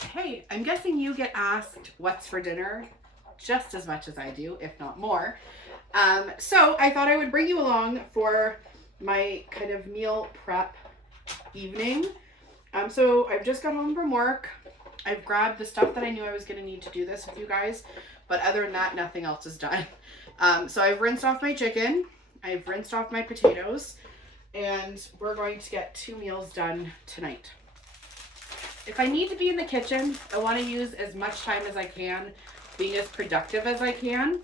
Hey, I'm guessing you get asked what's for dinner just as much as I do, if not more. So I thought I would bring you along for my kind of meal prep evening. So I've just got home from work. I've grabbed the stuff that I knew I was going to need to do this with you guys, but other than that, nothing else is done. So I've rinsed off my chicken, I've rinsed off my potatoes, and we're going to get 2 meals done tonight. If I need to be in the kitchen, I want to use as much time as I can, being as productive as I can.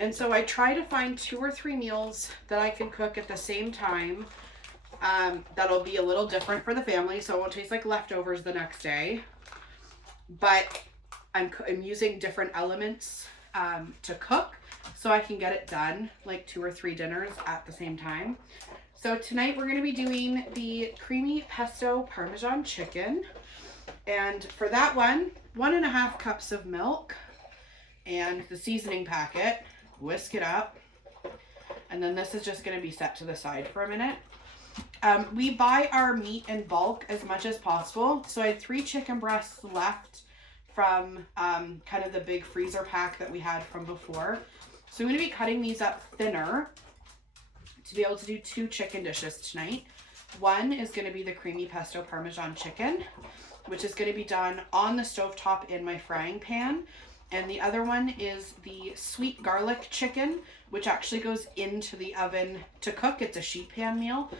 And so I try to find 2 or 3 meals that I can cook at the same time. That'll be a little different for the family, so it won't taste like leftovers the next day. But I'm using different elements to cook so I can get it done, like 2 or 3 dinners at the same time. So tonight we're going to be doing the creamy pesto Parmesan chicken. And for that 1.5 cups of milk and the seasoning packet, whisk it up. And then this is just going to be set to the side for a minute. We buy our meat in bulk as much as possible. So I had 3 chicken breasts left from kind of the big freezer pack that we had from before. So I'm going to be cutting these up thinner to be able to do 2 chicken dishes tonight. One is going to be the creamy pesto Parmesan chicken, which is going to be done on the stovetop in my frying pan. And the other one is the sweet garlic chicken, which actually goes into the oven to cook. It's a sheet pan meal.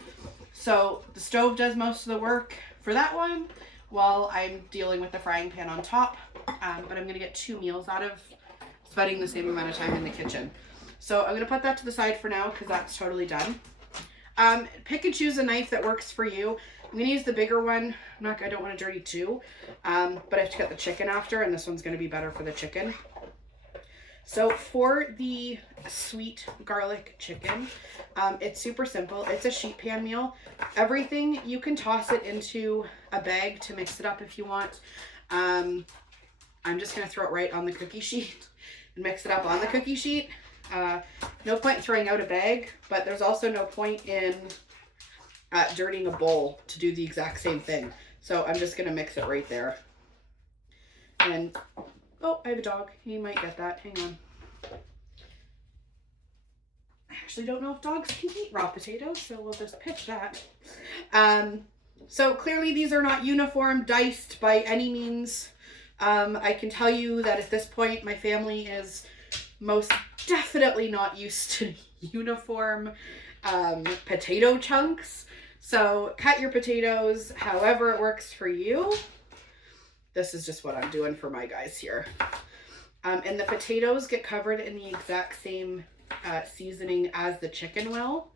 So the stove does most of the work for that one while I'm dealing with the frying pan on top. But I'm going to get 2 meals out of spending the same amount of time in the kitchen. So I'm going to put that to the side for now because that's totally done. Pick and choose a knife that works for you. I'm going to use the bigger one. I don't want to dirty 2, but I have to cut the chicken after, and this one's going to be better for the chicken. So for the sweet garlic chicken, it's super simple. It's a sheet pan meal. Everything, you can toss it into a bag to mix it up if you want. I'm just going to throw it right on the cookie sheet and mix it up on the cookie sheet. No point in throwing out a bag, but there's also no point in dirtying a bowl to do the exact same thing. So I'm just going to mix it right there. And, oh, I have a dog. He might get that. Hang on. I actually don't know if dogs can eat raw potatoes, so we'll just pitch that. So clearly these are not uniform diced by any means. I can tell you that at this point my family is most definitely not used to uniform potato chunks. So cut your potatoes however it works for you. This is just what I'm doing for my guys here. And the potatoes get covered in the exact same seasoning as the chicken will,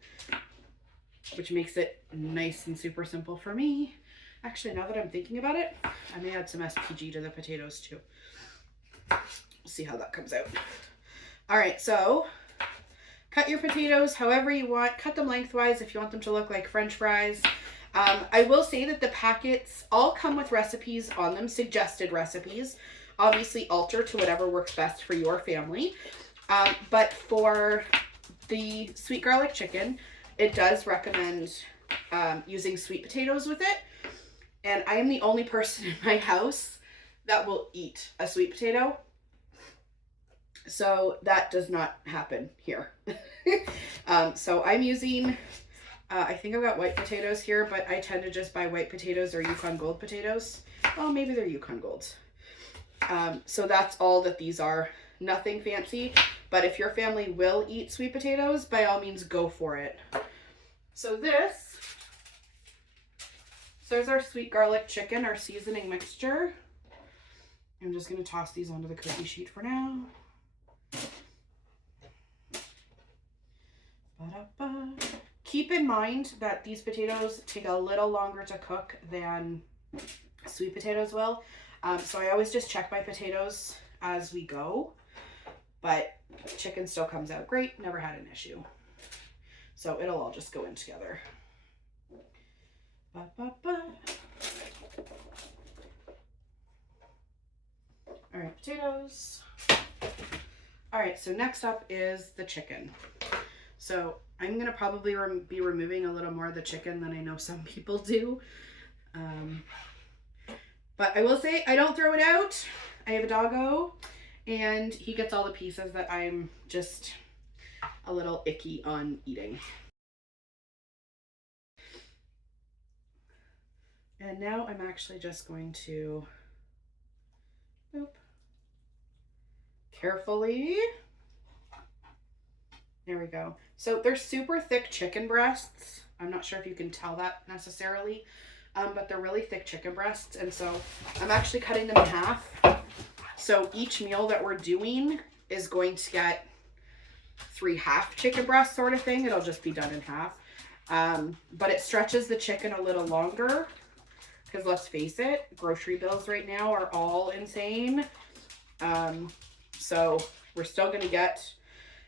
which makes it nice and super simple for me. Actually, now that I'm thinking about it, I may add some SPG to the potatoes too. We'll see how that comes out. All right, so cut your potatoes however you want. Cut them lengthwise if you want them to look like French fries. I will say that the packets all come with recipes on them, suggested recipes. Obviously alter to whatever works best for your family. But for the sweet garlic chicken, it does recommend using sweet potatoes with it. And I am the only person in my house that will eat a sweet potato. So that does not happen here. So I'm using, I think I've got white potatoes here, but I tend to just buy white potatoes or Yukon Gold potatoes. Oh, maybe they're Yukon Golds. So that's all that these are. Nothing fancy, but if your family will eat sweet potatoes, by all means go for it. So there's our sweet garlic chicken, our seasoning mixture. I'm just going to toss these onto the cookie sheet for now. Ba-da-ba. Keep in mind that these potatoes take a little longer to cook than sweet potatoes will. So I always just check my potatoes as we go, but chicken still comes out great. Never had an issue. So it'll all just go in together. Ba-ba-ba. All right, potatoes. All right, so next up is the chicken. So I'm going to probably be removing a little more of the chicken than I know some people do. But I will say I don't throw it out. I have a doggo and he gets all the pieces that I'm just a little icky on eating. And now I'm actually just going to, carefully. There we go. So they're super thick chicken breasts. I'm not sure if you can tell that necessarily, but they're really thick chicken breasts. And so I'm actually cutting them in half. So each meal that we're doing is going to get 3 half chicken breasts sort of thing. It'll just be done in half. But it stretches the chicken a little longer because let's face it, grocery bills right now are all insane. So we're still going to get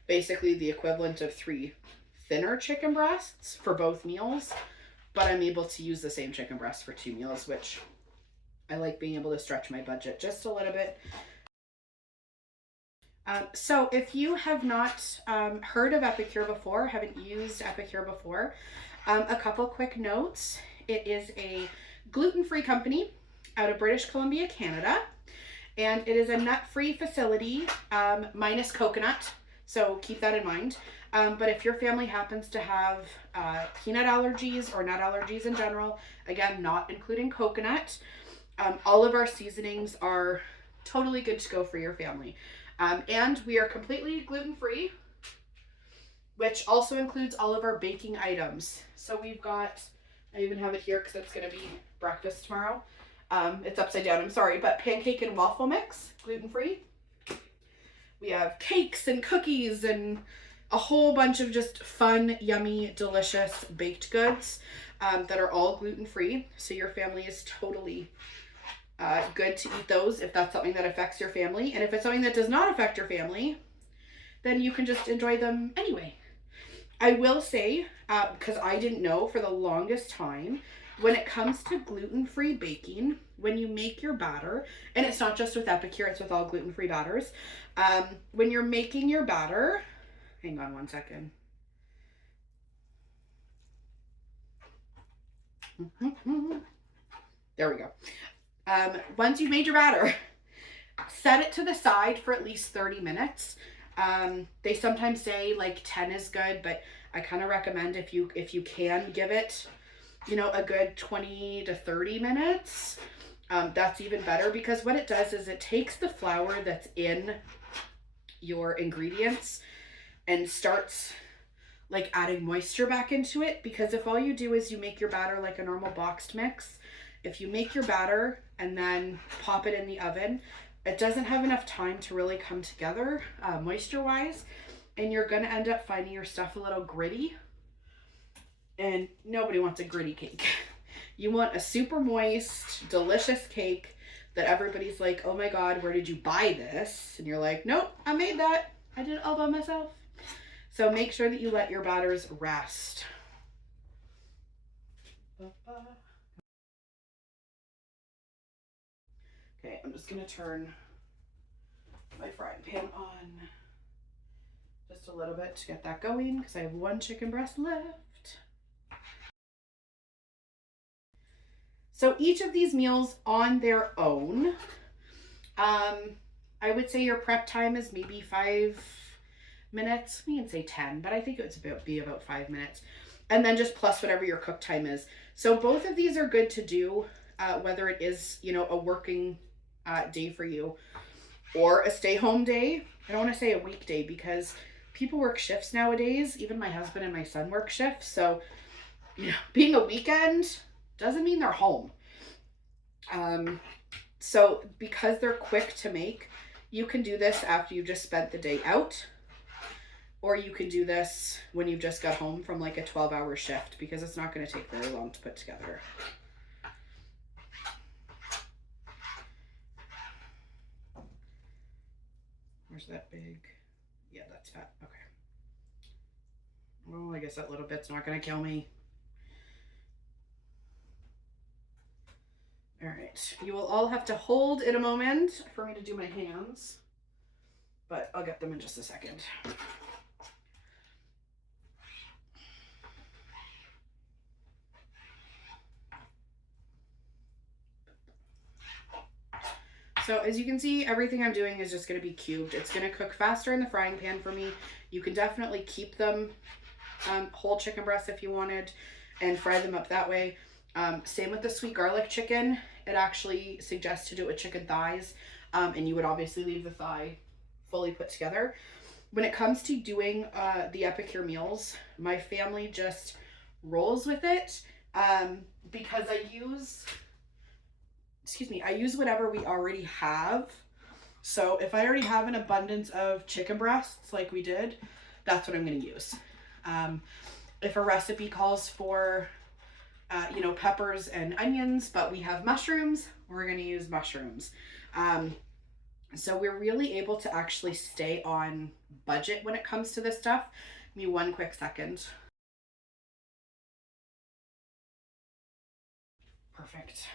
basically the equivalent of 3 thinner chicken breasts for both meals, but I'm able to use the same chicken breast for 2 meals, which I like being able to stretch my budget just a little bit. So if you have not heard of Epicure before, haven't used Epicure before, a couple quick notes. It is a gluten-free company out of British Columbia, Canada, and it is a nut-free facility minus coconut. So keep that in mind. But if your family happens to have peanut allergies or nut allergies in general, again, not including coconut, all of our seasonings are totally good to go for your family. And we are completely gluten-free, which also includes all of our baking items. So we've got, I even have it here because it's going to be breakfast tomorrow. It's upside down, I'm sorry, but pancake and waffle mix, gluten-free. We have cakes and cookies and a whole bunch of just fun, yummy, delicious baked goods that are all gluten-free. So your family is totally good to eat those if that's something that affects your family. And if it's something that does not affect your family, then you can just enjoy them anyway. I will say, because I didn't know for the longest time, when it comes to gluten-free baking, when you make your batter, and it's not just with Epicure, it's with all gluten-free batters. When you're making your batter, hang on one second. There we go. Once you've made your batter, set it to the side for at least 30 minutes. They sometimes say like 10 is good, but I kind of recommend if you can give it, you know, a good 20 to 30 minutes. That's even better because what it does is it takes the flour that's in your ingredients and starts like adding moisture back into it. Because if all you do is you make your batter like a normal boxed mix, if you make your batter and then pop it in the oven, it doesn't have enough time to really come together moisture wise, and you're gonna end up finding your stuff a little gritty, and nobody wants a gritty cake. You want a super moist, delicious cake that everybody's like, oh my God, where did you buy this? And you're like, nope, I made that. I did it all by myself. So make sure that you let your batters rest. Okay, I'm just gonna turn my frying pan on just a little bit to get that going because I have 1 chicken breast left. So each of these meals on their own, I would say your prep time is maybe 5 minutes. We can say 10, but I think it would be about 5 minutes. And then just plus whatever your cook time is. So both of these are good to do, whether it is, you know, a working day for you or a stay-home day. I don't want to say a weekday because people work shifts nowadays. Even my husband and my son work shifts. So, you know, being a weekend doesn't mean they're home. So because they're quick to make, you can do this after you just spent the day out, or you can do this when you just got home from like a 12-hour shift because it's not going to take very long to put together. Where's that big? Yeah, that's fat. Okay. Well, I guess that little bit's not going to kill me. All right, you will all have to hold in a moment for me to do my hands, but I'll get them in just a second. So as you can see, everything I'm doing is just going to be cubed. It's going to cook faster in the frying pan for me. You can definitely keep them whole chicken breasts if you wanted and fry them up that way. Same with the sweet garlic chicken. It actually suggests to do it with chicken thighs, and you would obviously leave the thigh fully put together. When it comes to doing the Epicure meals, my family just rolls with it because I use whatever we already have. So if I already have an abundance of chicken breasts like we did, that's what I'm going to use. If a recipe calls for, peppers and onions, but we have mushrooms, we're going to use mushrooms. So we're really able to actually stay on budget when it comes to this stuff. Give me one quick second. Perfect.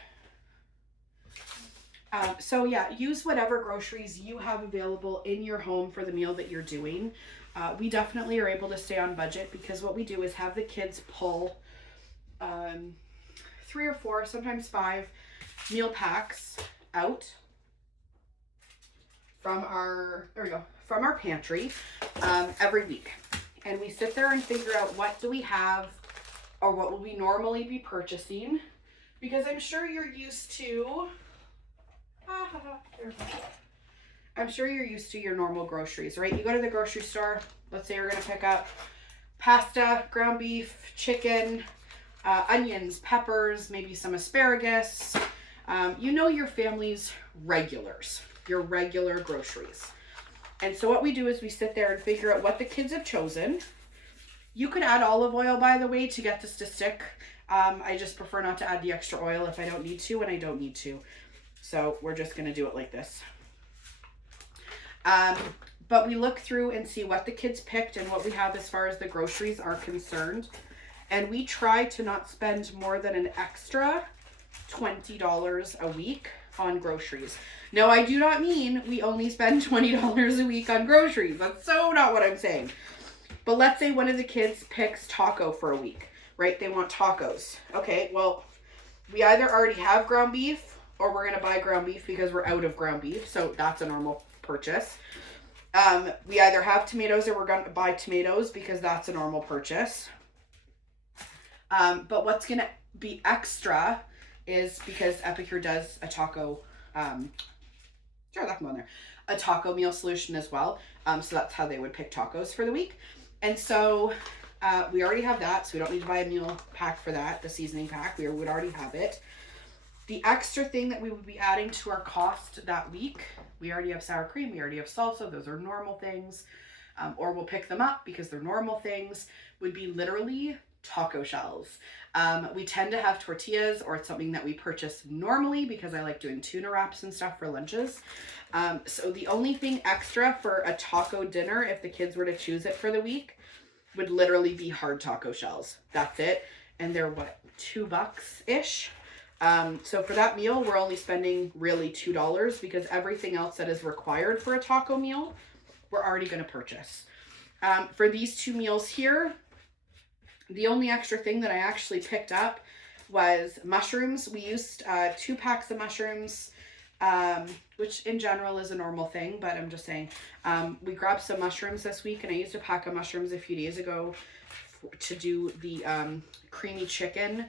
So yeah, use whatever groceries you have available in your home for the meal that you're doing. We definitely are able to stay on budget because what we do is have the kids pull 3 or 4, sometimes 5 meal packs out from our pantry every week. And we sit there and figure out what do we have or what will we normally be purchasing, because I'm sure you're used to your normal groceries, right? You go to the grocery store, let's say you're going to pick up pasta, ground beef, chicken, onions, peppers, maybe some asparagus. Your family's regulars, your regular groceries. And so what we do is we sit there and figure out what the kids have chosen. You could add olive oil, by the way, to get this to stick. I just prefer not to add the extra oil if I don't need to, and I don't need to. So we're just going to do it like this. But we look through and see what the kids picked and what we have as far as the groceries are concerned. And we try to not spend more than an extra $20 a week on groceries. No, I do not mean we only spend $20 a week on groceries. That's so not what I'm saying. But let's say one of the kids picks taco for a week, right? They want tacos. Okay, well, we either already have ground beef or we're going to buy ground beef because we're out of ground beef. So that's a normal purchase. We either have tomatoes or we're going to buy tomatoes because that's a normal purchase. But what's going to be extra is because Epicure does a taco, a taco meal solution as well. So that's how they would pick tacos for the week. And so we already have that, so we don't need to buy a meal pack for that, the seasoning pack. We would already have it. The extra thing that we would be adding to our cost that week, we already have sour cream, we already have salsa, those are normal things, or we'll pick them up because they're normal things, would be literally taco shells. We tend to have tortillas, or it's something that we purchase normally because I like doing tuna wraps and stuff for lunches. So the only thing extra for a taco dinner, if the kids were to choose it for the week, would literally be hard taco shells. That's it. And they're what, $2-ish? So for that meal, we're only spending really $2 because everything else that is required for a taco meal, we're already going to purchase. For these 2 meals here, the only extra thing that I actually picked up was mushrooms. We used 2 packs of mushrooms, which in general is a normal thing, but I'm just saying, we grabbed some mushrooms this week, and I used a pack of mushrooms a few days ago to do the creamy chicken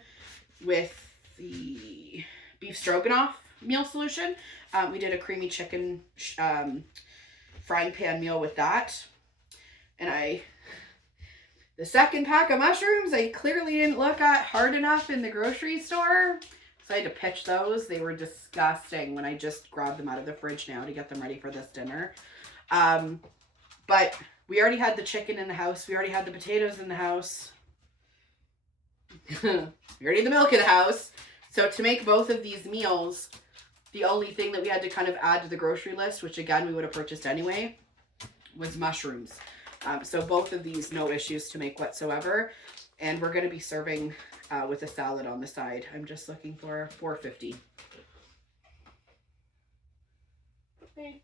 with the beef stroganoff meal solution. We did a creamy chicken frying pan meal with that. And the second pack of mushrooms, I clearly didn't look at hard enough in the grocery store. So I had to pitch those. They were disgusting when I just grabbed them out of the fridge now to get them ready for this dinner. But we already had the chicken in the house. We already had the potatoes in the house. We already had the milk in the house. So to make both of these meals, the only thing that we had to kind of add to the grocery list, which again we would have purchased anyway, was mushrooms. So both of these, no issues to make whatsoever. And we're going to be serving with a salad on the side. I'm just looking for $4.50. Think.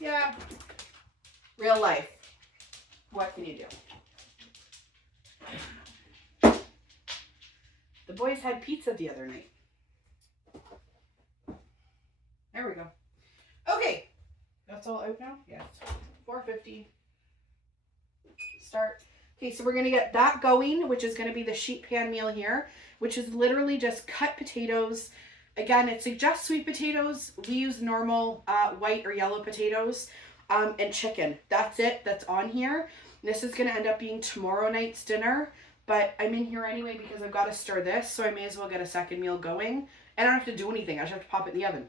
Yeah. Real life. What can you do? The boys had pizza the other night. There we go. Okay. That's all out now? Yes. 450. Start. Okay, so we're going to get that going, which is going to be the sheet pan meal here, which is literally just cut potatoes. Again, it suggests sweet potatoes. We use normal white or yellow potatoes and chicken. That's it. That's on here. This is going to end up being tomorrow night's dinner, but I'm in here anyway because I've got to stir this, so I may as well get a second meal going. I don't have to do anything. I just have to pop it in the oven.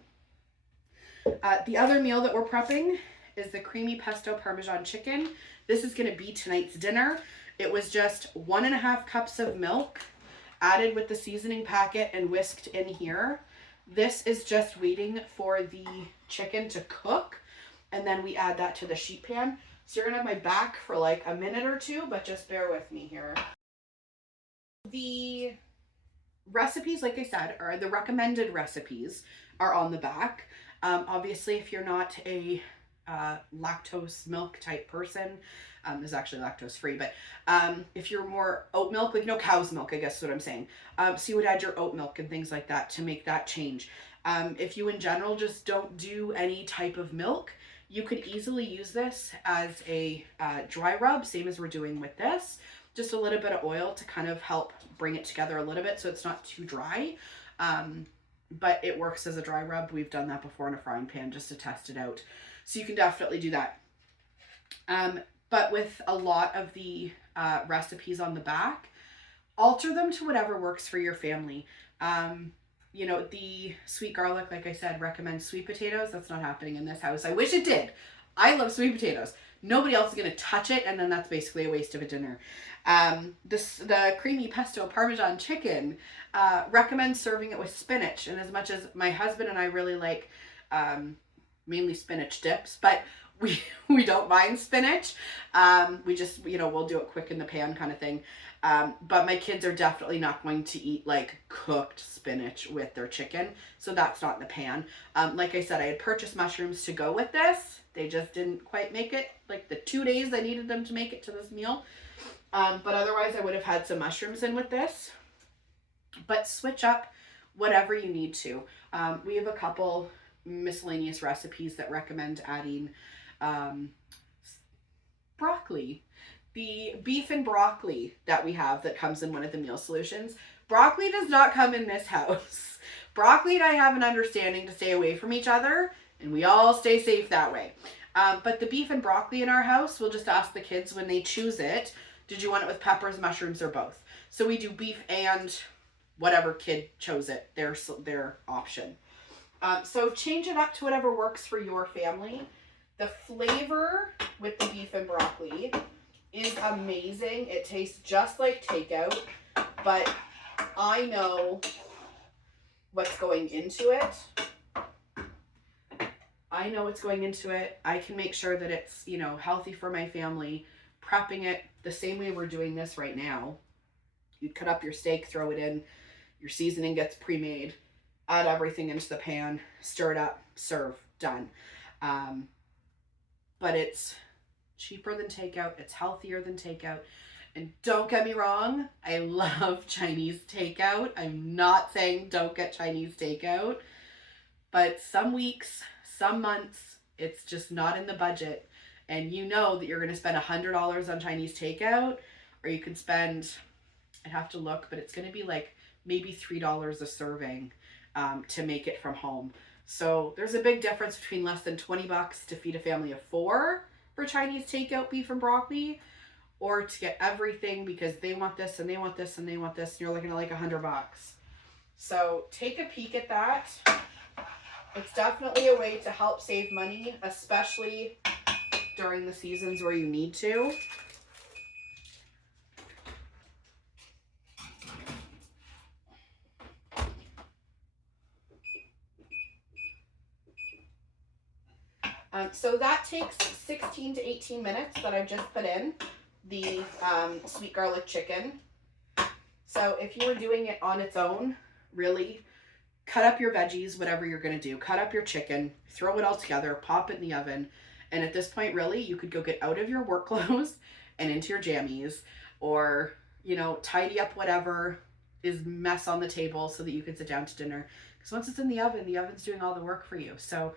The other meal that we're prepping is the creamy pesto parmesan chicken. This is going to be tonight's dinner. It was just 1.5 cups of milk added with the seasoning packet and whisked in here. This is just waiting for the chicken to cook, and then we add that to the sheet pan. So you're going to have my back for like a minute or two, but just bear with me here. The recipes, like I said, or the recommended recipes are on the back. Obviously, if you're not a lactose milk type person, this is actually lactose free, but if you're more oat milk, like no cow's milk, I guess is what I'm saying. So you would add your oat milk and things like that to make that change. If you in general just don't do any type of milk, you could easily use this as a dry rub, same as we're doing with this. Just a little bit of oil to kind of help bring it together a little bit so it's not too dry. But it works as a dry rub. We've done that before in a frying pan just to test it out. So you can definitely do that. But with a lot of the recipes on the back, alter them to whatever works for your family. You know, the sweet garlic, like I said, recommends sweet potatoes. That's not happening in this house. I wish it did. I love sweet potatoes. Nobody else is going to touch it, and then that's basically a waste of a dinner. The creamy pesto parmesan chicken recommends serving it with spinach. And as much as my husband and I really like mainly spinach dips, but we don't mind spinach. We just, you know, we'll do it quick in the pan kind of thing. But my kids are definitely not going to eat like cooked spinach with their chicken. So that's not in the pan. Like I said, I had purchased mushrooms to go with this. They just didn't quite make it, like the 2 days I needed them to make it to this meal. But otherwise I would have had some mushrooms in with this. But switch up whatever you need to. We have a couple miscellaneous recipes that recommend adding broccoli. The beef and broccoli that we have that comes in one of the meal solutions. Broccoli does not come in this house. Broccoli and I have an understanding to stay away from each other, and we all stay safe that way. But the beef and broccoli in our house, we'll just ask the kids when they choose it, did you want it with peppers, mushrooms, or both? So we do beef and whatever kid chose it, their option. So change it up to whatever works for your family. The flavor with the beef and broccoli is amazing. It tastes just like takeout, but I know what's going into it. I know what's going into it. I can make sure that it's, you know, healthy for my family. Prepping it the same way we're doing this right now. You cut up your steak, throw it in. Your seasoning gets pre-made. Add everything into the pan, stir it up, serve, done. But it's cheaper than takeout. It's healthier than takeout. And don't get me wrong, I love Chinese takeout. I'm not saying don't get Chinese takeout. But some weeks, some months, it's just not in the budget. And you know that you're going to spend $100 on Chinese takeout, or you can spend, I'd have to look, but it's going to be like maybe $3 a serving to make it from home. So there's a big difference between less than $20 to feed a family of 4 for Chinese takeout beef and broccoli, or to get everything because they want this and they want this and they want this, and you're looking at like $100. So take a peek at that. It's definitely a way to help save money, especially during the seasons where you need to. So that takes 16 to 18 minutes that I've just put in the sweet garlic chicken. So if you were doing it on its own, really, cut up your veggies, whatever you're going to do. Cut up your chicken, throw it all together, pop it in the oven. And at this point, really, you could go get out of your work clothes and into your jammies, or, you know, tidy up whatever is mess on the table so that you can sit down to dinner. Because once it's in the oven's doing all the work for you. So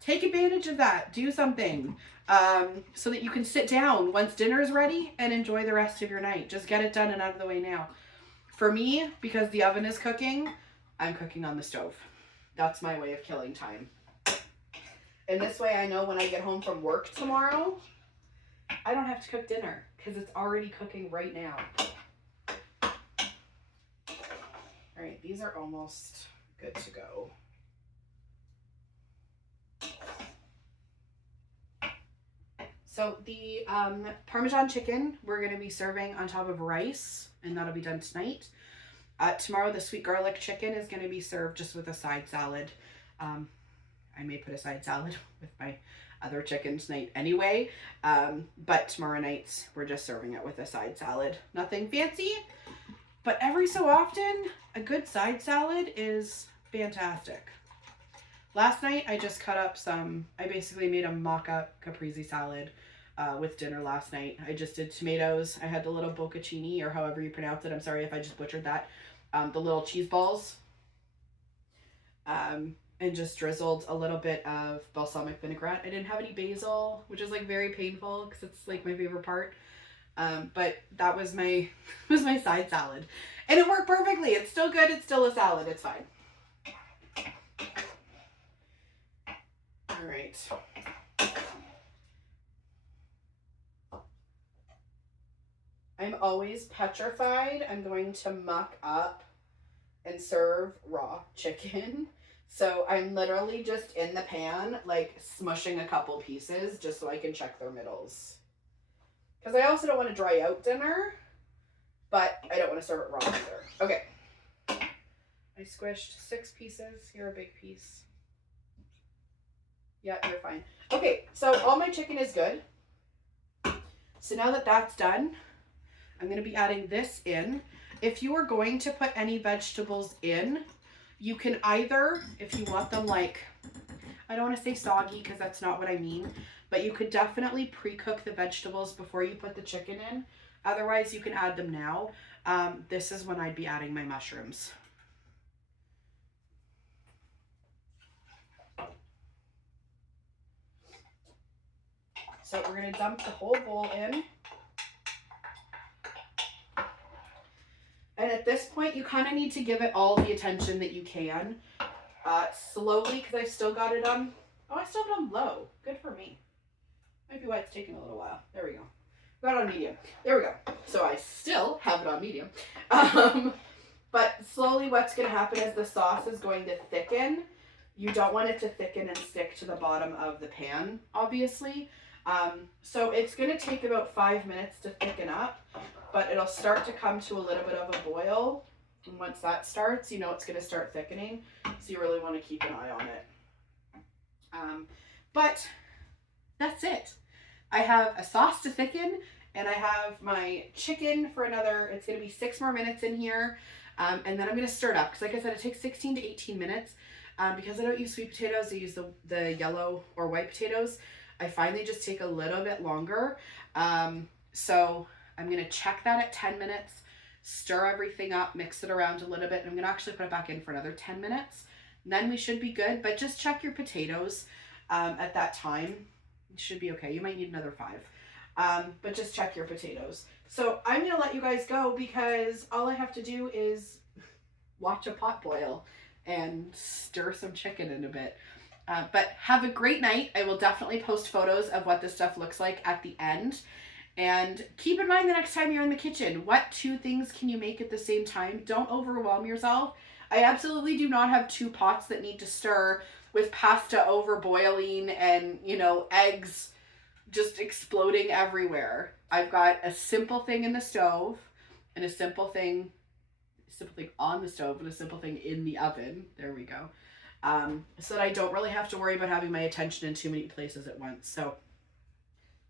take advantage of that. Do something so that you can sit down once dinner is ready and enjoy the rest of your night. Just get it done and out of the way now. For me, because the oven is cooking, I'm cooking on the stove. That's my way of killing time. And this way I know when I get home from work tomorrow, I don't have to cook dinner because it's already cooking right now. All right, these are almost good to go. So the Parmesan chicken we're going to be serving on top of rice, and that'll be done tonight. Tomorrow the sweet garlic chicken is going to be served just with a side salad. I may put a side salad with my other chicken tonight anyway, but tomorrow nights we're just serving it with a side salad. Nothing fancy, but every so often a good side salad is fantastic. Last night I just cut up I basically made a mock-up caprese salad with dinner last night. I just did tomatoes. I had the little bocconcini, or however you pronounce it. I'm sorry if I just butchered that. The little cheese balls. And just drizzled a little bit of balsamic vinaigrette. I didn't have any basil, which is like very painful because it's like my favorite part. But that was my side salad. And it worked perfectly. It's still good. It's still a salad. It's fine. All right. I'm always petrified I'm going to muck up and serve raw chicken. So I'm literally just in the pan, like smushing a couple pieces just so I can check their middles. Because I also don't want to dry out dinner, but I don't want to serve it raw either. Okay. I squished 6 pieces. You're a big piece. Yeah, you're fine. Okay, so all my chicken is good. So now that that's done, I'm going to be adding this in. If you are going to put any vegetables in, you can either, if you want them like, I don't want to say soggy because that's not what I mean, but you could definitely pre-cook the vegetables before you put the chicken in. Otherwise, you can add them now. This is when I'd be adding my mushrooms. So we're going to dump the whole bowl in. And at this point, you kind of need to give it all the attention that you can. Slowly, because I still got it on... Oh, I still have it on low. Good for me. Might be why it's taking a little while. There we go. Got it on medium. There we go. So I still have it on medium. But slowly what's going to happen is the sauce is going to thicken. You don't want it to thicken and stick to the bottom of the pan, obviously. So it's going to take about 5 minutes to thicken up, but it'll start to come to a little bit of a boil. And once that starts, you know it's going to start thickening. So you really want to keep an eye on it. But that's it. I have a sauce to thicken, and I have my chicken for another, it's going to be 6 more minutes in here. And then I'm going to stir it up. Because like I said, it takes 16 to 18 minutes. Because I don't use sweet potatoes, I use the yellow or white potatoes. I find they just take a little bit longer. So I'm going to check that at 10 minutes, stir everything up, mix it around a little bit. And I'm going to actually put it back in for another 10 minutes. And then we should be good. But just check your potatoes at that time. You should be okay. You might need another 5. But just check your potatoes. So I'm going to let you guys go because all I have to do is watch a pot boil and stir some chicken in a bit. But have a great night. I will definitely post photos of what this stuff looks like at the end. And keep in mind the next time you're in the kitchen, what 2 things can you make at the same time? Don't overwhelm yourself. I absolutely do not have 2 pots that need to stir with pasta over boiling and, you know, eggs just exploding everywhere. I've got a simple thing in the stove and a simple thing on the stove and a simple thing in the oven. There we go. So that I don't really have to worry about having my attention in too many places at once. So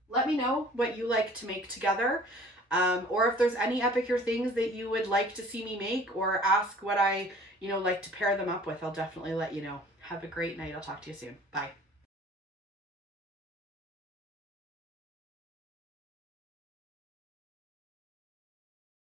let me know what you like to make together. Or if there's any Epicure things that you would like to see me make, or ask what I, like to pair them up with, I'll definitely let you know. Have a great night. I'll talk to you soon. Bye.